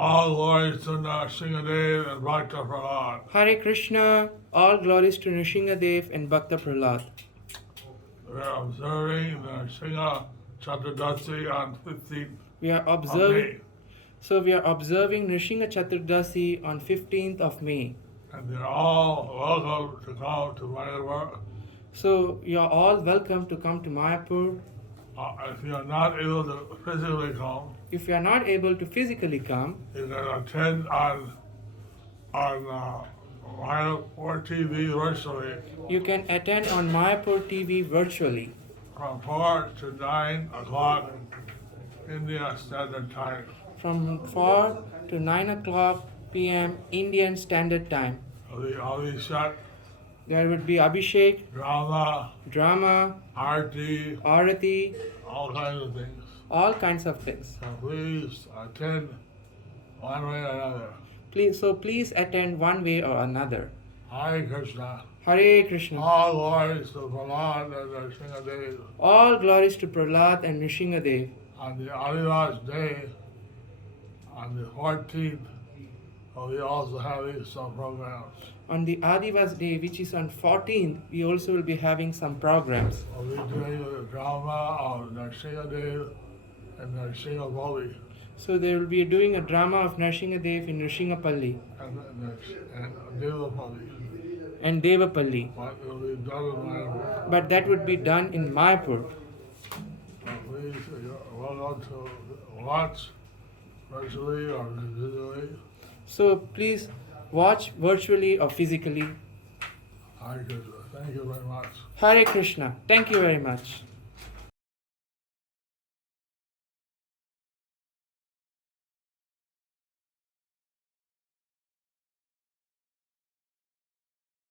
All glories to Nrsimhadev and Bhakta Prahlad. Hare Krishna, all glories to Nrsimhadev and Bhakta Prahlad. We are observing Nrsimha Chaturdasi on 15th We are of observing, May. we are observing Nrsimha Chaturdasi on 15th of May. And you're all welcome to come to Mayapur. So you are all welcome to come to Mayapur. If you're not able to physically come, If you are not able to physically come, you can attend on Mayapur TV virtually you can attend on Mayapur TV virtually from 4 to 9 o'clock India Standard Time. from 4 to 9 o'clock p.m. Indian Standard Time. Abhishek, There would be Abhishek, drama, drama, Arati, Arati, all kinds of things. all kinds of things. So please attend one way or another. Please attend one way or another. Hare Krishna. Hare Krishna. All glories to Prahlad and Nrsimhadev. All glories to Prahlad and Nrsimhadev. On the Adidas day, on the 14th, we'll be also having some programs. On the Adivas Day, which is on 14th, we also will be having some programs. We'll be doing the drama of Nrsimhadev and Nrsimhadev So they will be doing a drama of Nrsimhadev in Nrsimhapalli and Devapalli. and Devapalli. But it will be done in Mayapur. But that would be done in Mayapur. So please, you're welcome to watch virtually or digitally. So please watch virtually or physically. Hare Krishna. Thank you very much. Hare Krishna. Thank you very much.